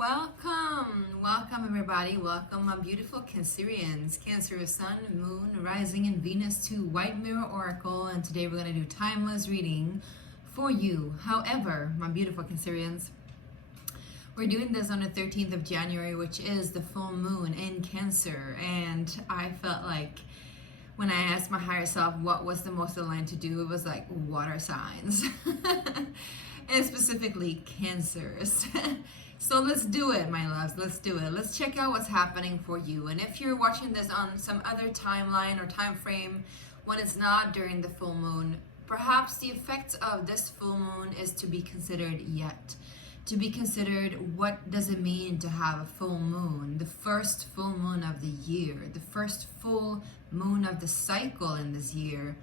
Welcome everybody. Welcome my beautiful Cancerians. Cancer, Sun, Moon, Rising, and Venus to White Mirror Oracle. And today we're going to do timeless reading for you. However, my beautiful Cancerians, we're doing this on the 13th of January, which is the full moon in Cancer. And I felt like when I asked my higher self what was the most aligned to do, it was like water signs. And specifically Cancers. So let's do it, my loves. Let's do it. Let's check out what's happening for you. And if you're watching this on some other timeline or time frame when it's not during the full moon, perhaps the effects of this full moon is to be considered yet. To be considered, what does it mean to have a full moon? The first full moon of the year, the first full moon of the cycle in this year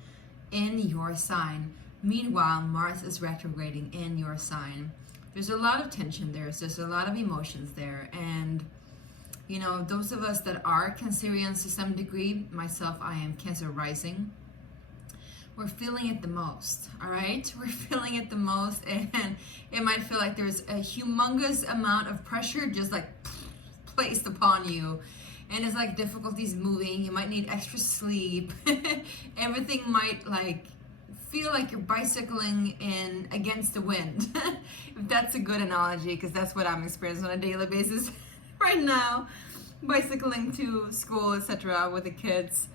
in your sign. Meanwhile, Mars is retrograding in your sign. There's a lot of tension there. There's a lot of emotions there. And, you know, those of us that are Cancerians to some degree, myself, I am Cancer rising, we're feeling it the most, all right? We're feeling it the most, and it might feel like there's a humongous amount of pressure just like placed upon you. And it's like difficulties moving. You might need extra sleep. Everything might like feel like you're bicycling in against the wind. If that's a good analogy, because that's what I'm experiencing on a daily basis right now, bicycling to school, etc. with the kids.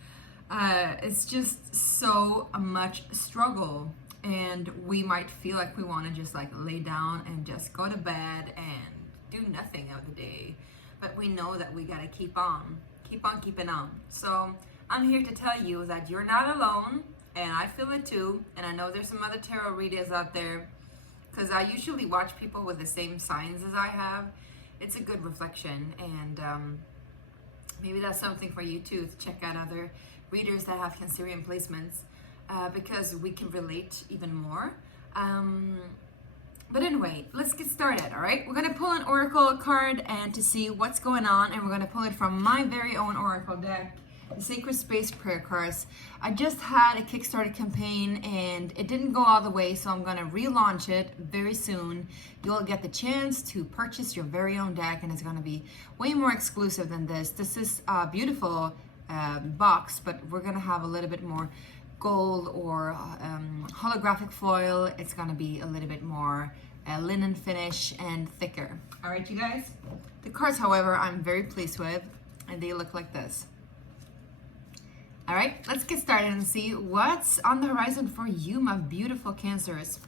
It's just so much struggle, and we might feel like we want to just like lay down and just go to bed and do nothing of the day, but we know that we got to keep on keeping on. So I'm here to tell you that you're not alone. And I feel it too, and I know there's some other tarot readers out there, because I usually watch people with the same signs as I have. It's a good reflection, and maybe that's something for you too, to check out other readers that have Cancerian placements, because we can relate even more. But anyway, let's get started, all right? We're going to pull an oracle card and to see what's going on, and we're going to pull it from my very own oracle deck, the Sacred Space Prayer Cards. I just had a Kickstarter campaign and it didn't go all the way, so I'm going to relaunch it very soon. You'll get the chance to purchase your very own deck, and it's going to be way more exclusive than this. This is a beautiful box, but we're going to have a little bit more gold or holographic foil. It's going to be a little bit more linen finish and thicker. All right, you guys? The cards, however, I'm very pleased with, and they look like this. All right, let's get started and see what's on the horizon for you, my beautiful Cancers.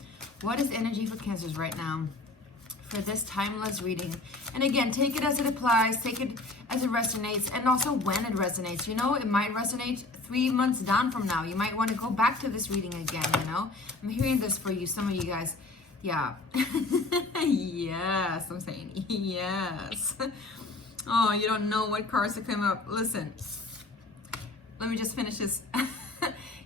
What is energy for Cancers right now for this timeless reading? And again, take it as it applies, take it as it resonates, and also when it resonates. You know, it might resonate 3 months down from now. You might want to go back to this reading again, you know? I'm hearing this for you, some of you guys. Yeah. Yes, I'm saying yes. Oh, you don't know what cards are coming up. Listen. Let me just finish this.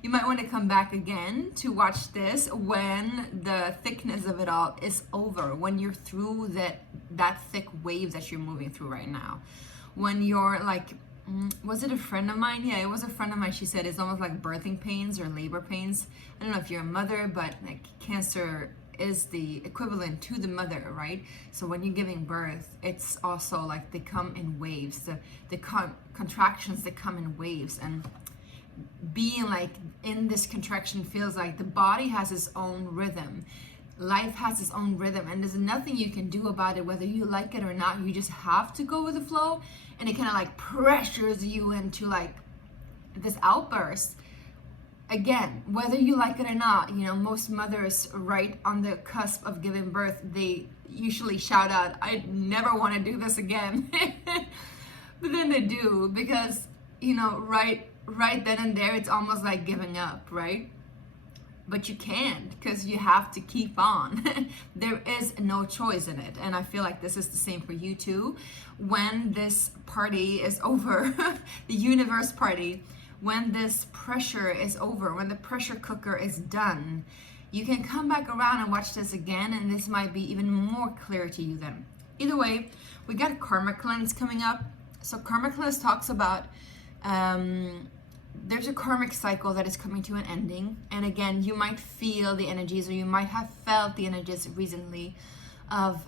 You might want to come back again to watch this when the thickness of it all is over, when you're through that thick wave that you're moving through right now. When you're like, was it a friend of mine? Yeah, it was a friend of mine. She said it's almost like birthing pains or labor pains. I don't know if you're a mother, but like Cancer is the equivalent to the mother, right? So when you're giving birth, it's also like they come in waves. The contractions that come in waves, and being like in this contraction feels like the body has its own rhythm. Life has its own rhythm, and there's nothing you can do about it, whether you like it or not. You just have to go with the flow, and it kind of like pressures you into like this outburst. Again, whether you like it or not, you know, most mothers right on the cusp of giving birth, they usually shout out, I never want to do this again. But then they do, because, you know, right then and there, it's almost like giving up, right? But you can't, because you have to keep on. There is no choice in it. And I feel like this is the same for you too. When this party is over, the universe party, when this pressure is over, when the pressure cooker is done, you can come back around and watch this again, and this might be even more clear to you then. Either way, we got a karma cleanse coming up. So karma cleanse talks about there's a karmic cycle that is coming to an ending, and again, you might feel the energies, or you might have felt the energies recently of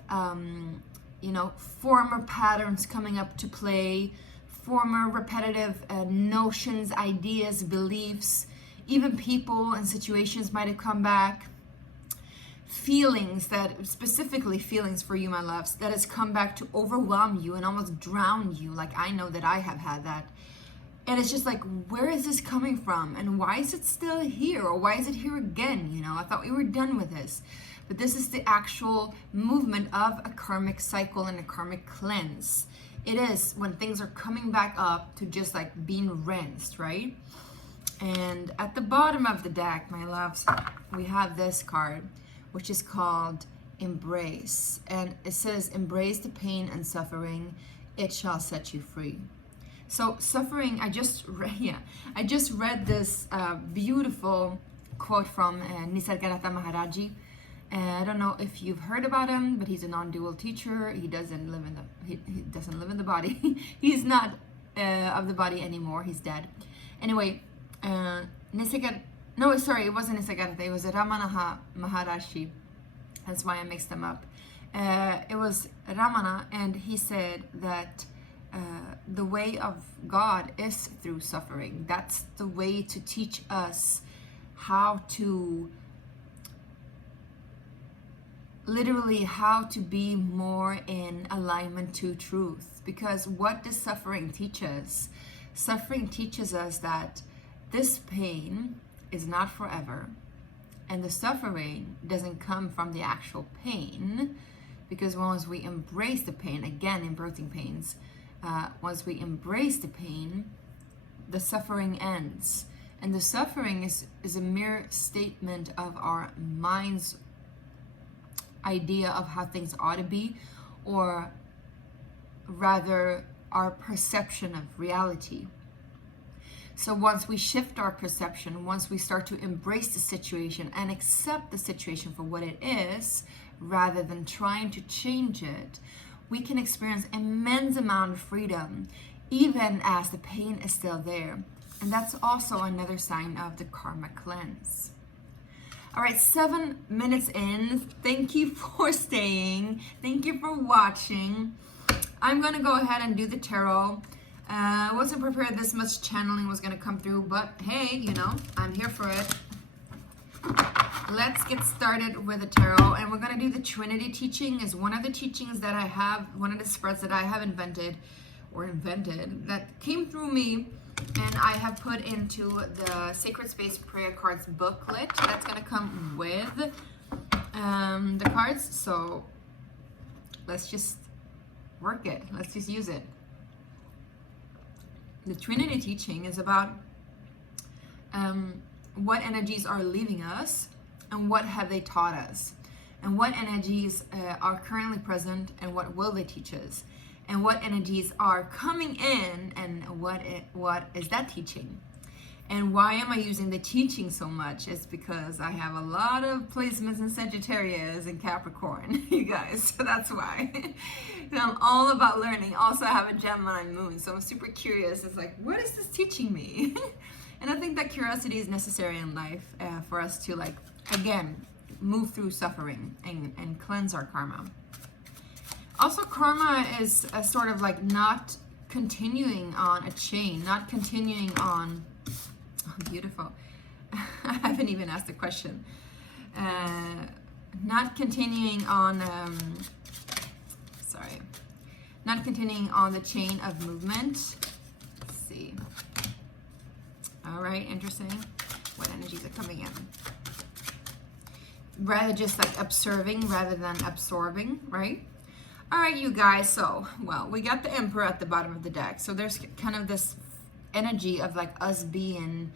former patterns coming up to play, former repetitive notions, ideas, beliefs, even people and situations might have come back. Feelings specifically feelings for you, my loves, that has come back to overwhelm you and almost drown you. Like, I know that I have had that. And it's just like, where is this coming from? And why is it still here? Or why is it here again? I thought we were done with this. But this is the actual movement of a karmic cycle and a karmic cleanse. It is when things are coming back up to just like being rinsed, right? And at the bottom of the deck, my loves, we have this card, which is called Embrace. And it says, embrace the pain and suffering, it shall set you free. So suffering, I just read this beautiful quote from Nisargadatta Maharaji. I don't know if you've heard about him, but he's a non-dual teacher. He doesn't live in the body. He's not of the body anymore. He's dead. Anyway, it wasn't Nisargadatta. It was Ramana Maharashi. That's why I mixed them up. It was Ramana, and he said that the way of God is through suffering. That's the way to teach us how to be more in alignment to truth. Because what does suffering teach us? Suffering teaches us that this pain is not forever, and the suffering doesn't come from the actual pain, because once we embrace the pain, again in birthing pains, once we embrace the pain, the suffering ends. And the suffering is a mere statement of our mind's idea of how things ought to be, or rather our perception of reality. So once we shift our perception, once we start to embrace the situation and accept the situation for what it is, rather than trying to change it, we can experience immense amount of freedom, even as the pain is still there. And that's also another sign of the karma cleanse. All right, 7 minutes in. Thank you for staying. Thank you for watching. I'm going to go ahead and do the tarot. I wasn't prepared this much channeling was going to come through, but hey, I'm here for it. Let's get started with the tarot, and we're going to do the Trinity teaching. Is one of the teachings that I have, one of the spreads that I have invented that came through me, and I have put into the Sacred Space Prayer Cards booklet that's going to come with the cards. So let's just work it. Let's just use it. The Trinity teaching is about what energies are leaving us and what have they taught us, and what energies are currently present and what will they teach us, and what energies are coming in and what is that teaching. And why am I using the teaching so much? It's because I have a lot of placements in Sagittarius and Capricorn, you guys, so that's why. I'm all about learning. Also, I have a Gemini moon, so I'm super curious. It's like, what is this teaching me? And I think that curiosity is necessary in life for us to, like, again, move through suffering and cleanse our karma. Also, karma is a sort of like not continuing on a chain, not continuing on, oh, beautiful. I haven't even asked the question. Not continuing on, not continuing on the chain of movement. Let's see. All right, interesting. What energies are coming in? Rather just like observing rather than absorbing, right? All right, you guys, so, well, we got the Emperor at the bottom of the deck. So there's kind of this energy of like us being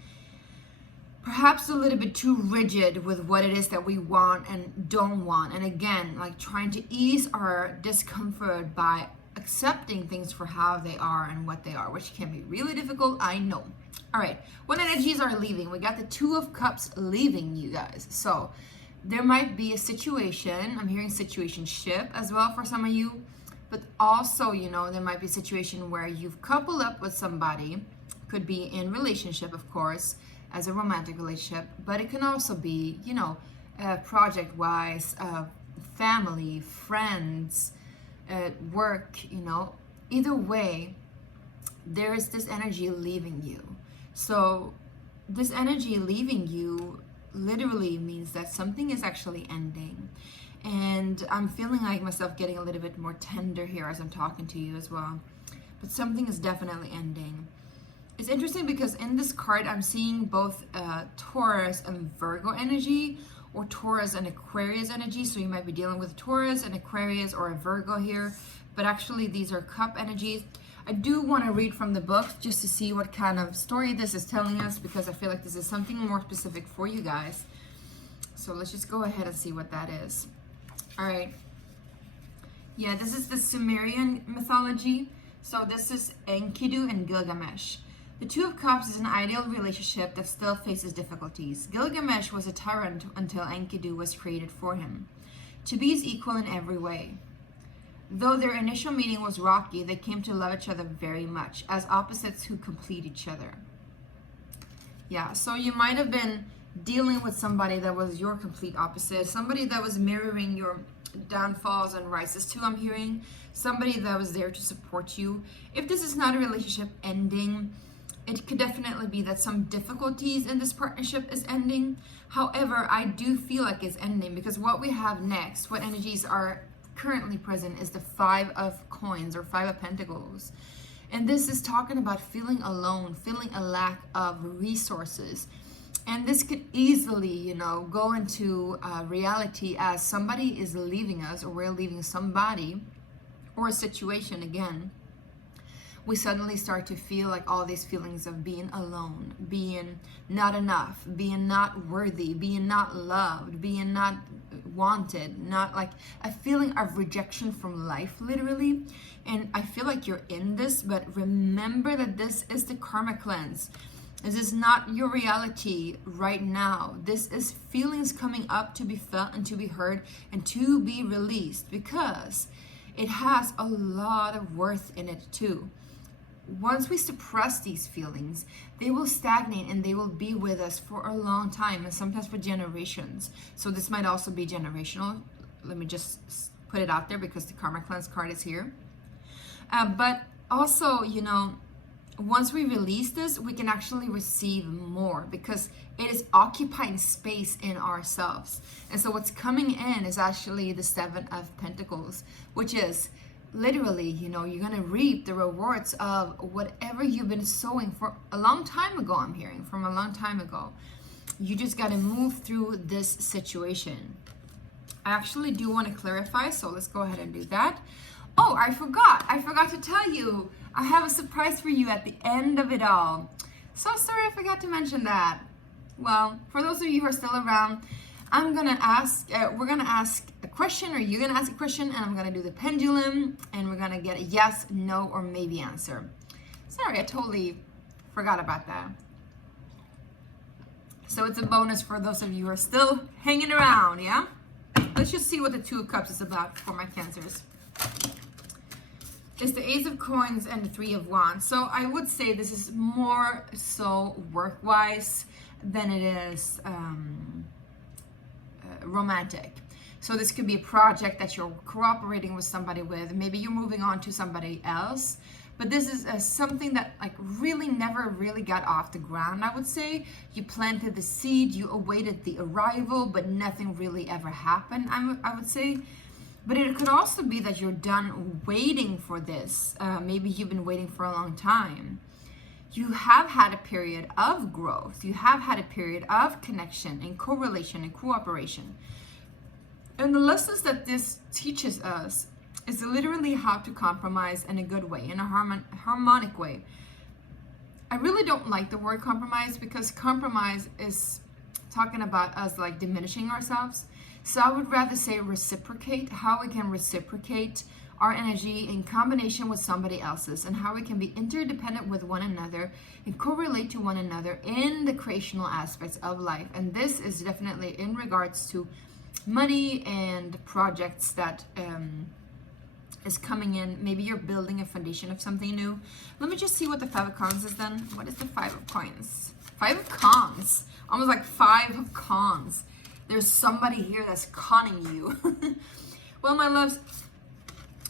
perhaps a little bit too rigid with what it is that we want and don't want. And again, like trying to ease our discomfort by accepting things for how they are and what they are, which can be really difficult, I know. All right, what energies are leaving? We got the Two of Cups leaving, you guys. So there might be a situation, I'm hearing situationship as well for some of you, but also, there might be a situation where you've coupled up with somebody, could be in relationship, of course, as a romantic relationship, but it can also be, project-wise, family, friends, at work, you know, either way, there is this energy leaving you. So this energy leaving you literally means that something is actually ending. And I'm feeling like myself getting a little bit more tender here as I'm talking to you as well. But something is definitely ending. It's interesting because in this card, I'm seeing both Taurus and Virgo energy, or Taurus and Aquarius energy. So you might be dealing with Taurus and Aquarius or a Virgo here. But actually, these are cup energies. I do want to read from the book just to see what kind of story this is telling us, because I feel like this is something more specific for you guys. So let's just go ahead and see what that is. All right. Yeah, this is the Sumerian mythology. So this is Enkidu and Gilgamesh. The Two of Cups is an ideal relationship that still faces difficulties. Gilgamesh was a tyrant until Enkidu was created for him, to be his equal in every way. Though their initial meeting was rocky, they came to love each other very much, as opposites who complete each other. Yeah, so you might have been dealing with somebody that was your complete opposite, somebody that was mirroring your downfalls and rises too, I'm hearing. Somebody that was there to support you. If this is not a relationship ending, it could definitely be that some difficulties in this partnership is ending. However, I do feel like it's ending, because what we have next, what energies are currently present, is the Five of Coins or Five of Pentacles. And this is talking about feeling alone, feeling a lack of resources. And this could easily, you know, go into reality as somebody is leaving us, or we're leaving somebody or a situation again. We suddenly start to feel like all these feelings of being alone, being not enough, being not worthy, being not loved, being not wanted, not like a feeling of rejection from life, literally. And I feel like you're in this, but remember that this is the karma cleanse. This is not your reality right now. This is feelings coming up to be felt and to be heard and to be released, because it has a lot of worth in it too. Once we suppress these feelings, they will stagnate and they will be with us for a long time, and sometimes for generations. So this might also be generational. Let me just put it out there, because the Karma Cleanse card is here. But also, you know, once we release this, we can actually receive more, because it is occupying space in ourselves. And so what's coming in is actually the Seven of Pentacles, which is literally, you know, you're going to reap the rewards of whatever you've been sowing for a long time ago. I'm hearing from a long time ago. You just got to move through this situation. I actually do want to clarify, so let's go ahead and do that. Oh, I forgot to tell you, I have a surprise for you at the end of it all. So sorry I forgot to mention that. Well, for those of you who are still around, we're gonna ask a question, or you're gonna ask a question, and I'm gonna do the pendulum, and we're gonna get a yes, no, or maybe answer. Sorry, I totally forgot about that. So it's a bonus for those of you who are still hanging around, yeah? Let's just see what the Two of Cups is about for my Cancers. It's the Ace of Coins and the Three of Wands. So I would say this is more so work-wise than it is romantic. So this could be a project that you're cooperating with somebody with. Maybe you're moving on to somebody else. But this is something that like really never really got off the ground, I would say. You planted the seed, you awaited the arrival, but nothing really ever happened, I would say. But it could also be that you're done waiting for this. Maybe you've been waiting for a long time. You have had a period of growth. You have had a period of connection and correlation and cooperation. And the lessons that this teaches us is literally how to compromise in a good way, in a harmonic way. I really don't like the word compromise, because compromise is talking about us like diminishing ourselves. So I would rather say reciprocate, how we can reciprocate our energy in combination with somebody else's, and how we can be interdependent with one another and correlate to one another in the creational aspects of life. And this is definitely in regards to money and projects that is coming in. Maybe you're building a foundation of something new. Let me just see what the Five of Coins is then. What is the Five of Coins? Five of Cons. Almost like Five of Cons. There's somebody here that's conning you. Well, my loves,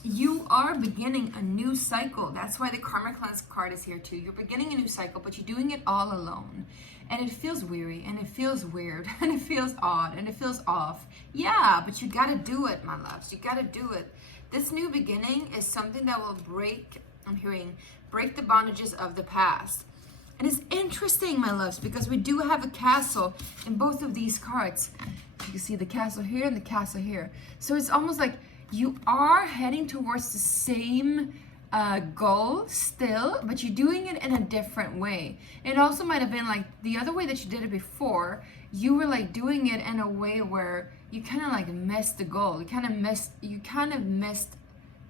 you are beginning a new cycle. That's why the Karma Cleanse card is here too. You're beginning a new cycle, but you're doing it all alone. And it feels weary, and it feels weird, and it feels odd, and it feels off. Yeah, but you gotta do it, my loves. You gotta do it. This new beginning is something that will break, I'm hearing, break the bondages of the past. And it's interesting, my loves, because we do have a castle in both of these cards. You can see the castle here and the castle here. So it's almost like you are heading towards the same goal still, but you're doing it in a different way. It also might have been like the other way that you did it before. You were like doing it in a way where you kind of like missed the goal. You kind of missed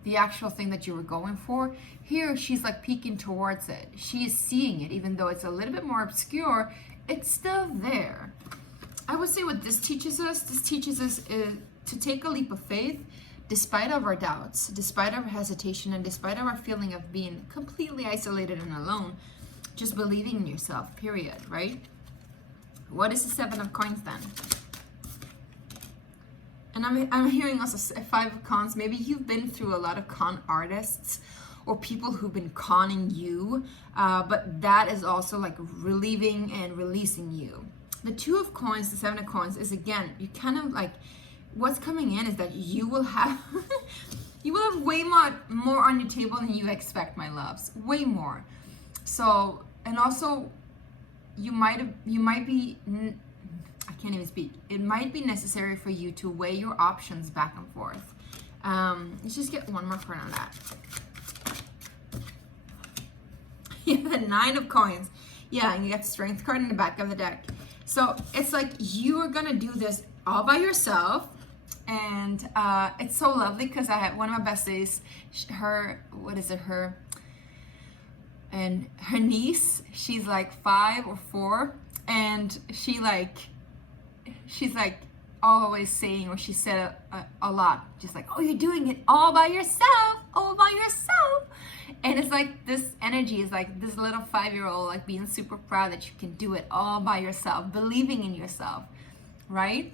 the actual thing that you were going for. Here, she's like peeking towards it. She is seeing it, even though it's a little bit more obscure, it's still there. I would say what this teaches us is to take a leap of faith, despite of our doubts, despite our hesitation, and despite of our feeling of being completely isolated and alone, just believing in yourself, period, right? What is the Seven of Coins then? And I'm hearing also Five of Cons. Maybe you've been through a lot of con artists or people who've been conning you, but that is also like relieving and releasing you. The Two of Coins, the Seven of Coins is again, you kind of like, what's coming in is that you will have way more on your table than you expect, my loves, way more. So, and also you might be, I can't even speak. It might be necessary for you to weigh your options back and forth. Let's just get one more card on that. Yeah, the Nine of Coins. Yeah, and you got the Strength card in the back of the deck. So it's like you are gonna do this all by yourself. And it's so lovely because I have one of my besties, her niece, she's like 5 or 4, and she's like always saying, or she said a lot, just like, oh, you're doing it all by yourself. And it's like this energy is like this little 5-year-old like being super proud that you can do it all by yourself, believing in yourself, right?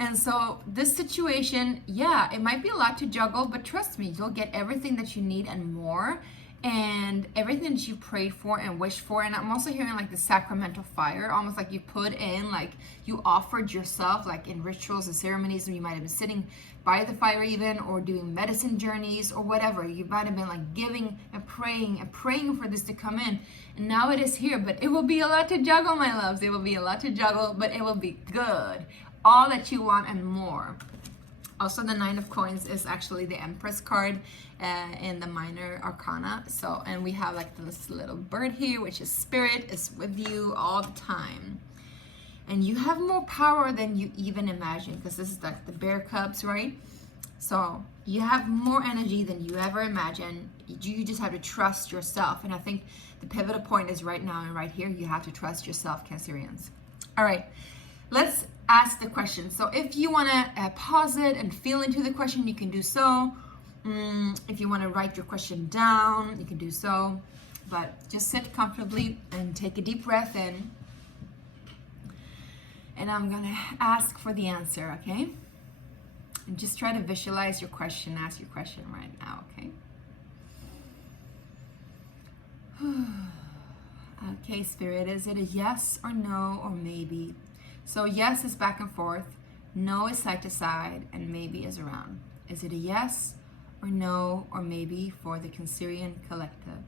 And so this situation, yeah, it might be a lot to juggle, but trust me, you'll get everything that you need and more, and everything that you prayed for and wished for. And I'm also hearing like the sacramental fire, almost like you put in, like you offered yourself, like in rituals and ceremonies, and you might have been sitting by the fire even, or doing medicine journeys or whatever. You might have been like giving and praying for this to come in. And now it is here, but it will be a lot to juggle, my loves. It will be a lot to juggle, but it will be good. All that you want and more. Also, the Nine of Coins is actually the Empress card in the minor arcana. So, and we have like this little bird here, which is Spirit is with you all the time. And you have more power than you even imagine, because this is like the Bear Cubs, right? So you have more energy than you ever imagined. You just have to trust yourself. And I think the pivotal point is right now and right here. You have to trust yourself, Cancerians. All right, let's ask the question. So if you want to pause it and feel into the question, you can do so. If you want to write your question down, you can do so. But just sit comfortably and take a deep breath in. And I'm going to ask for the answer, okay? And just try to visualize your question, ask your question right now, okay? Okay, Spirit, is it a yes or no or maybe? So yes is back and forth, no is side to side, and maybe is around. Is it a yes or no or maybe for the Cancerian collective?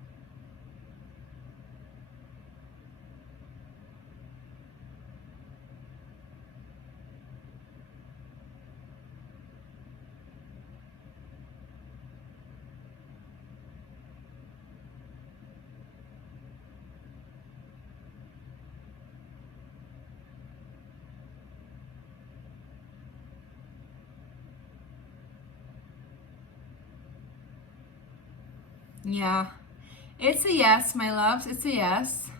Yeah, it's a yes, my loves. It's a yes. You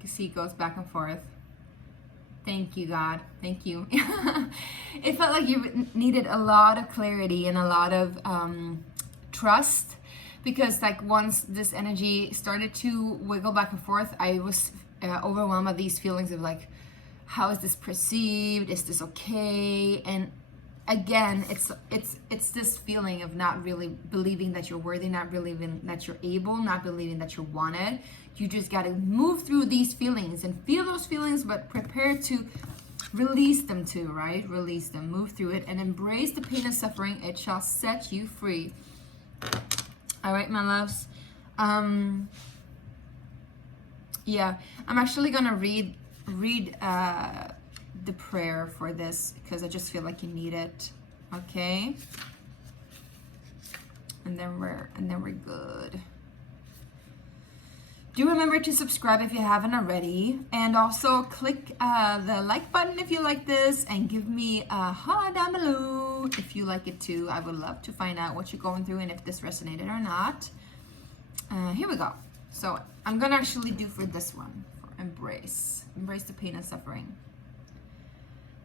can see it goes back and forth. Thank you, God. Thank you. It felt like you needed a lot of clarity and a lot of trust, because like once this energy started to wiggle back and forth, I was overwhelmed by these feelings of like, how is this perceived? Is this okay? And again, it's this feeling of not really believing that you're worthy, not believing that you're able, not believing that you're wanted. You just got to move through these feelings and feel those feelings, but prepare to release them too, right? Release them, move through it, and embrace the pain and suffering. It shall set you free. All right, my loves. Yeah, I'm actually gonna read the prayer for this because I just feel like you need it. Okay, and then we're good. Do remember to subscribe if you haven't already, and also click the like button if you like this, and give me a heart down below if you like it too. I would love to find out what you're going through and if this resonated or not. Here we go. So I'm gonna actually do for this one, for embrace the pain and suffering.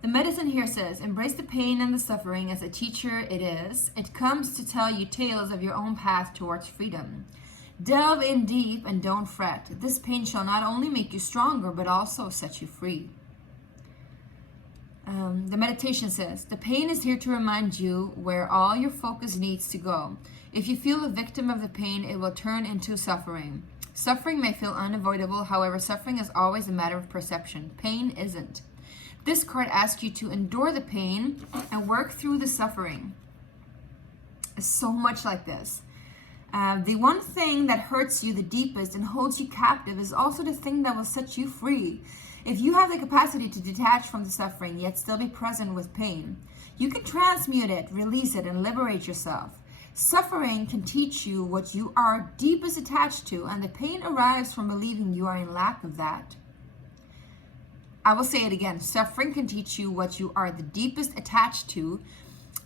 The medicine here says, embrace the pain and the suffering as a teacher it is. It comes to tell you tales of your own path towards freedom. Delve in deep and don't fret. This pain shall not only make you stronger, but also set you free. The meditation says, the pain is here to remind you where all your focus needs to go. If you feel a victim of the pain, it will turn into suffering. Suffering may feel unavoidable. However, suffering is always a matter of perception. Pain isn't. This card asks you to endure the pain and work through the suffering. It's so much like this. The one thing that hurts you the deepest and holds you captive is also the thing that will set you free. If you have the capacity to detach from the suffering, yet still be present with pain, you can transmute it, release it, and liberate yourself. Suffering can teach you what you are deepest attached to, and the pain arrives from believing you are in lack of that. I will say it again. Suffering can teach you what you are the deepest attached to,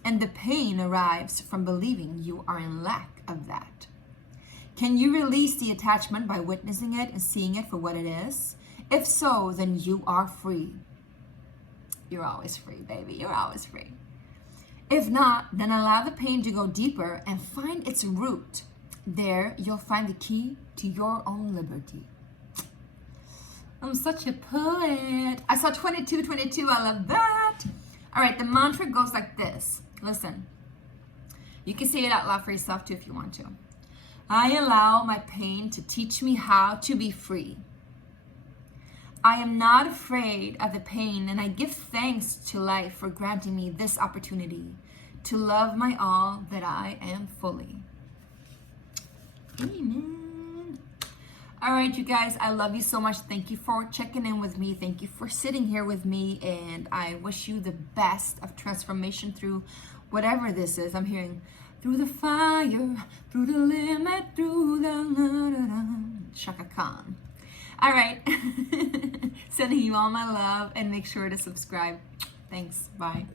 and the pain arrives from believing you are in lack of that. Can you release the attachment by witnessing it and seeing it for what it is? If so, then you are free. You're always free, baby. You're always free. If not, then allow the pain to go deeper and find its root. There, you'll find the key to your own liberty. I'm such a poet. I saw 2222. I love that. All right, the mantra goes like this. Listen. You can say it out loud for yourself too if you want to. I allow my pain to teach me how to be free. I am not afraid of the pain, and I give thanks to life for granting me this opportunity to love my all that I am fully. Amen. All right, you guys, I love you so much. Thank you for checking in with me. Thank you for sitting here with me, and I wish you the best of transformation through whatever this is. I'm hearing through the fire, through the limit, through the Shaka Khan. All right. Sending you all my love, and make sure to subscribe. Thanks. Bye.